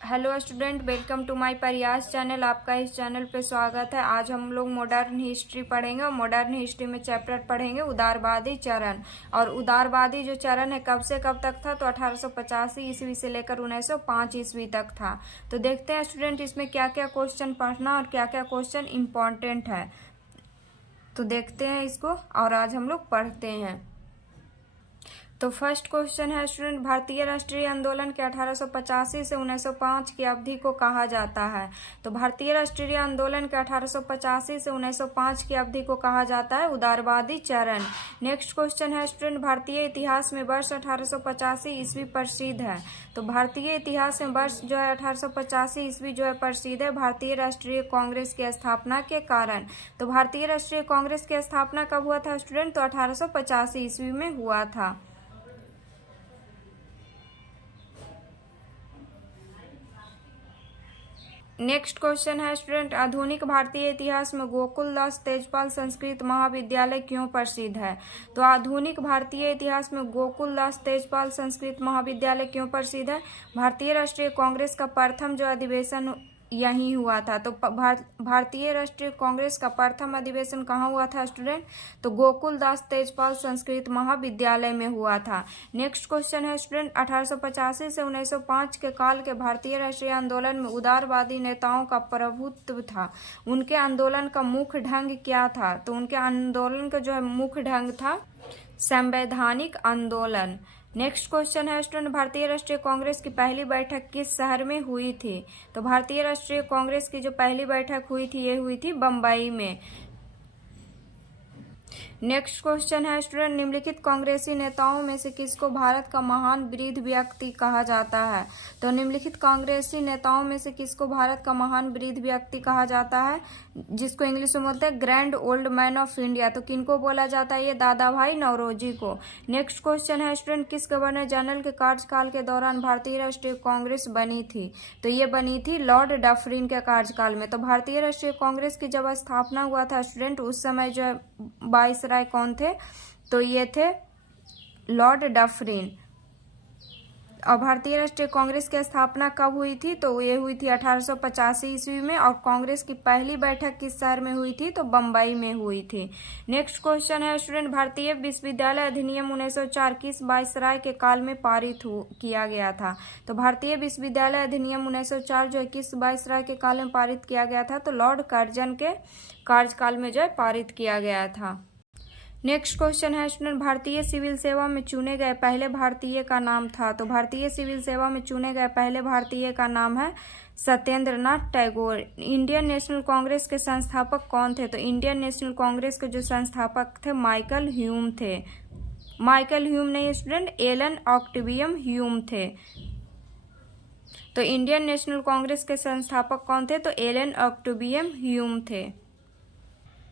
Hello student, welcome to my Prayas channel. आपका इस channel पे स्वागत है। आज हम लोग मॉडर्न हिस्ट्री पढ़ेंगे और मॉडर्न हिस्ट्री में चैप्टर पढ़ेंगे उदारवादी चरण। और उदारवादी जो चरण है कब से कब तक था, तो 1885 ईस्वी से लेकर 1905 ईस्वी तक था। तो देखते हैं स्टूडेंट इसमें क्या क्या क्वेश्चन पढ़ना और क्या क्या क्वेश्चन इम्पॉर्टेंट है। तो देखते हैं इसको और आज हम लोग पढ़ते हैं। तो फर्स्ट क्वेश्चन है स्टूडेंट, भारतीय राष्ट्रीय आंदोलन के 1885 से 1905 की अवधि को कहा जाता है। तो भारतीय राष्ट्रीय आंदोलन के 1885 से 1905 की अवधि को कहा जाता है उदारवादी चरण। नेक्स्ट क्वेश्चन है स्टूडेंट, भारतीय इतिहास में वर्ष 1885 ईस्वी प्रसिद्ध है। तो भारतीय इतिहास में वर्ष जो है 1885 ईस्वी जो है प्रसिद्ध है भारतीय राष्ट्रीय कांग्रेस की स्थापना के कारण। तो भारतीय राष्ट्रीय कांग्रेस की स्थापना कब हुआ था स्टूडेंट, तो 1885 ईस्वी में हुआ था। नेक्स्ट क्वेश्चन है स्टूडेंट, आधुनिक भारतीय इतिहास में गोकुलदास तेजपाल संस्कृत महाविद्यालय क्यों प्रसिद्ध है। तो आधुनिक भारतीय इतिहास में गोकुलदास तेजपाल संस्कृत महाविद्यालय क्यों प्रसिद्ध है। भारतीय राष्ट्रीय कांग्रेस का प्रथम जो अधिवेशन यहीं हुआ था। तो भारतीय राष्ट्रीय कांग्रेस का प्रथम अधिवेशन कहाँ हुआ था स्टूडेंट, तो गोकुलदास तेजपाल संस्कृत महाविद्यालय में हुआ था। नेक्स्ट क्वेश्चन है स्टूडेंट, 1885 से 1905 के काल के भारतीय राष्ट्रीय आंदोलन में उदारवादी नेताओं का प्रभुत्व था। उनके आंदोलन का मुख्य ढंग क्या था। तो उनके आंदोलन का जो है मुख्य ढंग था संवैधानिक आंदोलन। नेक्स्ट क्वेश्चन है स्टूडेंट, भारतीय राष्ट्रीय कांग्रेस की पहली बैठक किस शहर में हुई थी। तो भारतीय राष्ट्रीय कांग्रेस की जो पहली बैठक हुई थी ये हुई थी बम्बई में। नेक्स्ट क्वेश्चन है स्टूडेंट, निम्नलिखित कांग्रेसी नेताओं में से किसको भारत का महान वृद्ध व्यक्ति कहा जाता है। तो निम्नलिखित कांग्रेसी नेताओं में से किसको भारत का महान वृद्ध व्यक्ति कहा जाता है, जिसको इंग्लिश में बोलते हैं grand old man of India. तो किनको बोला जाता है, ये दादा भाई नौरोजी को। नेक्स्ट क्वेश्चन है स्टूडेंट, किस गवर्नर जनरल के कार्यकाल के दौरान भारतीय राष्ट्रीय कांग्रेस बनी थी। तो ये बनी थी लॉर्ड डफरिन के कार्यकाल में। तो भारतीय राष्ट्रीय कांग्रेस की जब स्थापना हुआ था स्टूडेंट, उस समय जो है वाइसराय कौन थे, तो ये थे लॉर्ड डफरिन। और भारतीय राष्ट्रीय कांग्रेस की स्थापना कब हुई थी, तो ये हुई थी 1885 ईस्वी में। और कांग्रेस की पहली बैठक किस शहर में हुई थी, तो बम्बई में हुई थी। नेक्स्ट क्वेश्चन है स्टूडेंट, भारतीय विश्वविद्यालय अधिनियम 1904 किस वाइसराय के काल में पारित किया गया था। तो भारतीय विश्वविद्यालय अधिनियम 1904 जो है किस वाइसराय के काल में पारित किया गया था, तो लॉर्ड कर्जन के कार्यकाल में जो है पारित किया गया था। नेक्स्ट क्वेश्चन है स्टूडेंट, भारतीय सिविल सेवा में चुने गए पहले भारतीय का नाम था। तो भारतीय सिविल सेवा में चुने गए पहले भारतीय का नाम है सत्येंद्र नाथ टैगोर। इंडियन नेशनल कांग्रेस के संस्थापक कौन थे। तो इंडियन नेशनल कांग्रेस के जो संस्थापक थे माइकल ह्यूम थे। माइकल ह्यूम नहीं स्टूडेंट, एलन ऑक्टेवियम ह्यूम थे। तो इंडियन नेशनल कांग्रेस के संस्थापक कौन थे, तो एलन ऑक्टेवियम ह्यूम थे।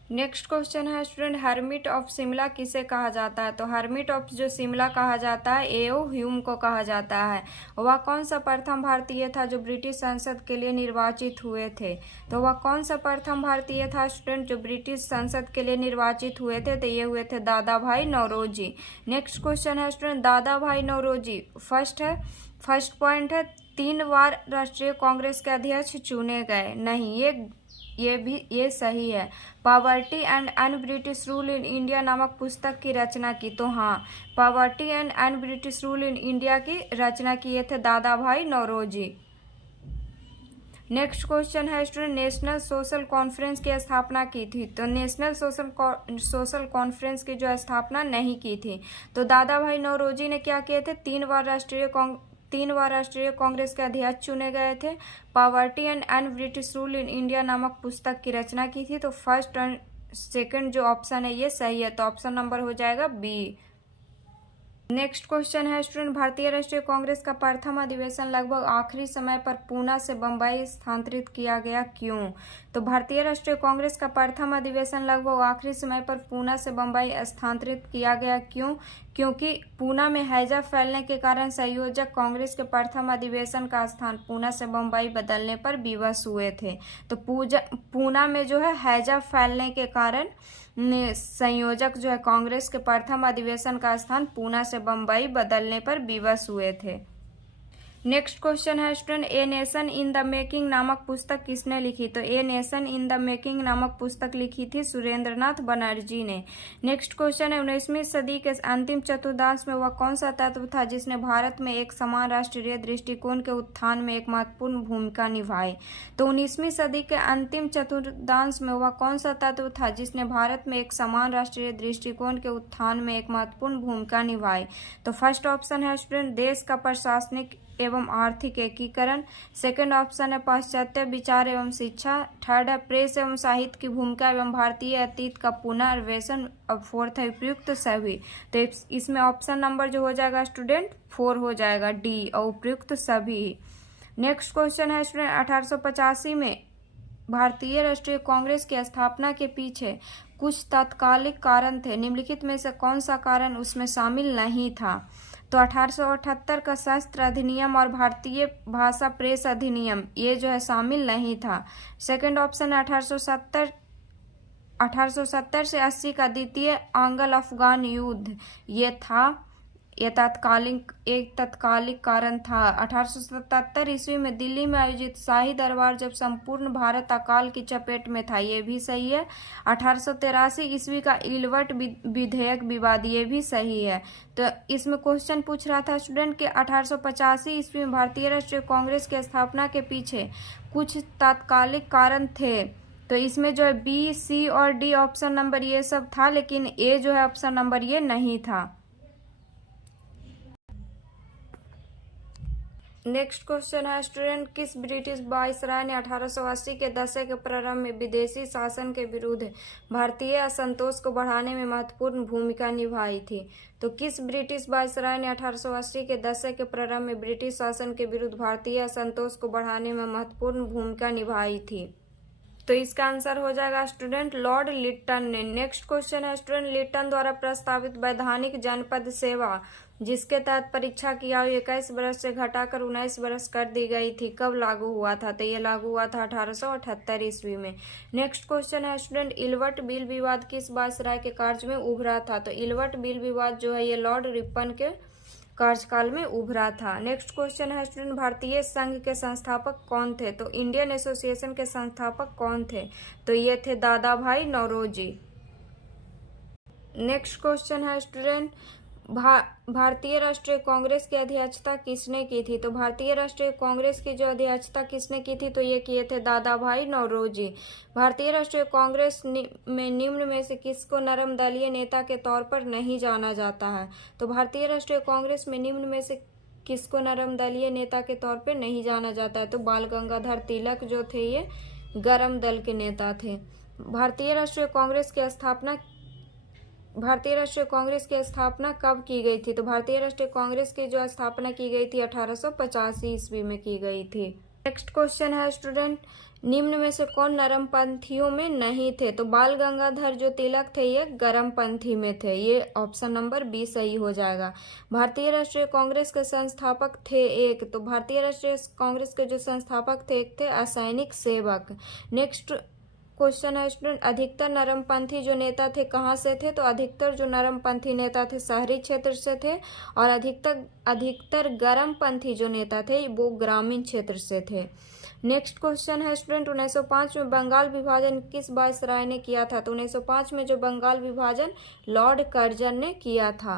नेक्स्ट क्वेश्चन है स्टूडेंट, हर्मिट ऑफ शिमला किसे कहा जाता है। तो हर्मिट ऑफ जो शिमला कहा जाता है एओ ह्यूम को कहा जाता है। वह कौन सा प्रथम भारतीय था जो ब्रिटिश संसद के लिए निर्वाचित हुए थे। तो वह कौन सा प्रथम भारतीय था स्टूडेंट जो ब्रिटिश संसद के लिए निर्वाचित हुए थे, तो ये हुए थे दादा भाई नौरोजी। नेक्स्ट क्वेश्चन है स्टूडेंट, दादा भाई नौरोजी फर्स्ट पॉइंट है 3 बार राष्ट्रीय कांग्रेस के अध्यक्ष चुने गए। नहीं, ये सही है। Poverty and un British rule in India नामक पुस्तक की रचना की। तो हाँ, poverty and un British rule in India की रचना किए थे दादा भाई नौरोजी। नेक्स्ट क्वेश्चन है स्टूडेंट, नेशनल सोशल कॉन्फ्रेंस की स्थापना की थी। तो नेशनल सोशल कॉन्फ्रेंस की जो स्थापना नहीं की थी। तो दादा भाई नौरोजी ने क्या किए थे, 3 बार राष्ट्रीय कांग्रेस के अध्यक्ष चुने गए थे, poverty and un British rule in India नामक पुस्तक की रचना की थी। तो फर्स्ट एंड सेकंड जो ऑप्शन है ये सही है। तो ऑप्शन नंबर हो जाएगा बी। नेक्स्ट क्वेश्चन है स्टूडेंट, भारतीय राष्ट्रीय कांग्रेस का प्रथम अधिवेशन लगभग आखिरी समय पर पूना से बम्बई स्थानांतरित किया गया, क्यों। तो भारतीय राष्ट्रीय कांग्रेस का प्रथम अधिवेशन लगभग आखिरी समय पर पूना से बम्बई स्थानांतरित किया गया, क्यों। क्योंकि पूना में हैजा फैलने के कारण संयोजक कांग्रेस के प्रथम अधिवेशन का स्थान पूना से बम्बई बदलने पर विवश हुए थे। तो पूना में जो है हैजा फैलने के कारण संयोजक जो है कांग्रेस के प्रथम अधिवेशन का स्थान पूना से बम्बई बदलने पर विवश हुए थे। नेक्स्ट क्वेश्चन है student, a nation in the making नामक पुस्तक किसने लिखी? तो a nation in the making नामक पुस्तक लिखी थी सुरेंद्रनाथ बनर्जी ने। नेक्स्ट क्वेश्चन है, 19वीं सदी के अंतिम चतुर्थांश में वह कौन सा तत्व था जिसने भारत में एक समान राष्ट्रीय दृष्टिकोण के उत्थान में एक महत्वपूर्ण भूमिका निभाई? तो 19वीं सदी के अंतिम चतुर्थांश में वह कौन सा तत्व था जिसने भारत में एक समान राष्ट्रीय दृष्टिकोण के उत्थान में एक महत्वपूर्ण भूमिका निभाई? तो फर्स्ट ऑप्शन है स्टूडेंट देश का प्रशासनिक एवं आर्थिक एकीकरण। सेकंड ऑप्शन है पाश्चात्य विचार एवं शिक्षा। थर्ड है प्रेस एवं साहित्य की भूमिका एवं भारतीय अतीत का पुनर्वेशन। अब फोर्थ है उपयुक्त सभी। तो इसमें ऑप्शन नंबर जो हो जाएगा स्टूडेंट 4 हो जाएगा, डी, और उपयुक्त सभी। नेक्स्ट क्वेश्चन है स्टूडेंट, 1885 में भारतीय राष्ट्रीय कांग्रेस की स्थापना के पीछे कुछ तात्कालिक कारण थे, निम्नलिखित में से कौन सा कारण उसमें शामिल नहीं था? तो 1878 का शस्त्र अधिनियम और भारतीय भाषा प्रेस अधिनियम ये जो है शामिल नहीं था। सेकंड ऑप्शन है 1870 से 80 का द्वितीय आंग्ल अफगान युद्ध ये था, ये तत्कालिक कारण था। 1877 ईस्वी में दिल्ली में आयोजित शाही दरबार जब संपूर्ण भारत अकाल की चपेट में था, ये भी सही है। 1883 ईस्वी का इलवर्ट विधेयक विवाद, ये भी सही है। तो इसमें क्वेश्चन पूछ रहा था स्टूडेंट कि 1885 ईस्वी में भारतीय राष्ट्रीय कांग्रेस की स्थापना के पीछे कुछ तात्कालिक कारण थे, तो इसमें जो है बी, सी और डी ऑप्शन नंबर ये सब था, लेकिन ए जो है ऑप्शन नंबर ये नहीं था। नेक्स्ट क्वेश्चन है स्टूडेंट, किस ब्रिटिश वायसराय ने 1880 के दशक के प्रारंभ में विदेशी शासन के विरुद्ध भारतीय असंतोष को बढ़ाने में महत्वपूर्ण भूमिका निभाई थी? तो किस ब्रिटिश वायसराय ने 1880 के दशक के प्रारंभ में ब्रिटिश शासन के विरुद्ध भारतीय असंतोष को बढ़ाने में महत्वपूर्ण भूमिका निभाई थी? तो इसका आंसर हो जाएगा स्टूडेंट लॉर्ड लिट्टन ने। नेक्स्ट क्वेश्चन है स्टूडेंट, लिट्टन द्वारा प्रस्तावित वैधानिक जनपद सेवा जिसके तहत परीक्षा की आयु 21 वर्ष से घटाकर 19 वर्ष कर दी गई थी, कब लागू हुआ था? तो ये लागू हुआ था 1878 ईस्वी में। नेक्स्ट क्वेश्चन है स्टूडेंट, इल्बर्ट बिल विवाद किस वायसराय के कार्य में उभरा था? तो इल्बर्ट बिल विवाद जो है ये लॉर्ड रिपन के कार्यकाल में उभरा था। नेक्स्ट क्वेश्चन है स्टूडेंट, भारतीय संघ के संस्थापक कौन थे? तो इंडियन एसोसिएशन के संस्थापक कौन थे? तो ये थे दादा भाई नौरोजी। नेक्स्ट क्वेश्चन है स्टूडेंट, भारतीय राष्ट्रीय कांग्रेस की अध्यक्षता किसने की थी? तो भारतीय राष्ट्रीय कांग्रेस की जो अध्यक्षता किसने की थी? तो ये किए थे दादा भाई नौरोजी। भारतीय राष्ट्रीय कांग्रेस में निम्न में से किसको नरम दलीय नेता के तौर पर नहीं जाना जाता है? तो भारतीय राष्ट्रीय कांग्रेस में निम्न में से किसको नरम दलीय नेता के तौर पर नहीं जाना जाता है? तो बाल गंगाधर तिलक जो थे ये गरम दल के नेता थे। भारतीय राष्ट्रीय कांग्रेस की स्थापना कब की गई थी? तो भारतीय राष्ट्रीय कांग्रेस की जो स्थापना की गई थी 1885 ईस्वी में की गई थी। नेक्स्ट क्वेश्चन है स्टूडेंट, निम्न में से कौन नरमपंथियों में नहीं थे? तो बाल गंगाधर जो तिलक थे ये गरमपंथी में थे, ये ऑप्शन नंबर बी सही हो जाएगा। भारतीय राष्ट्रीय कांग्रेस के संस्थापक थे एक, तो भारतीय राष्ट्रीय कांग्रेस के जो संस्थापक थे एक थे असैनिक सेवक। नेक्स्ट क्वेश्चन है स्टूडेंट, अधिकतर नरमपंथी जो नेता थे कहाँ से थे? तो अधिकतर जो नरमपंथी नेता थे शहरी क्षेत्र से थे, और अधिकतर गर्मपंथी जो नेता थे वो ग्रामीण क्षेत्र से थे। नेक्स्ट क्वेश्चन है स्टूडेंट, 1905 में बंगाल विभाजन किस वायसराय ने किया था? तो 1905 में जो बंगाल विभाजन लॉर्ड कर्जन ने किया था।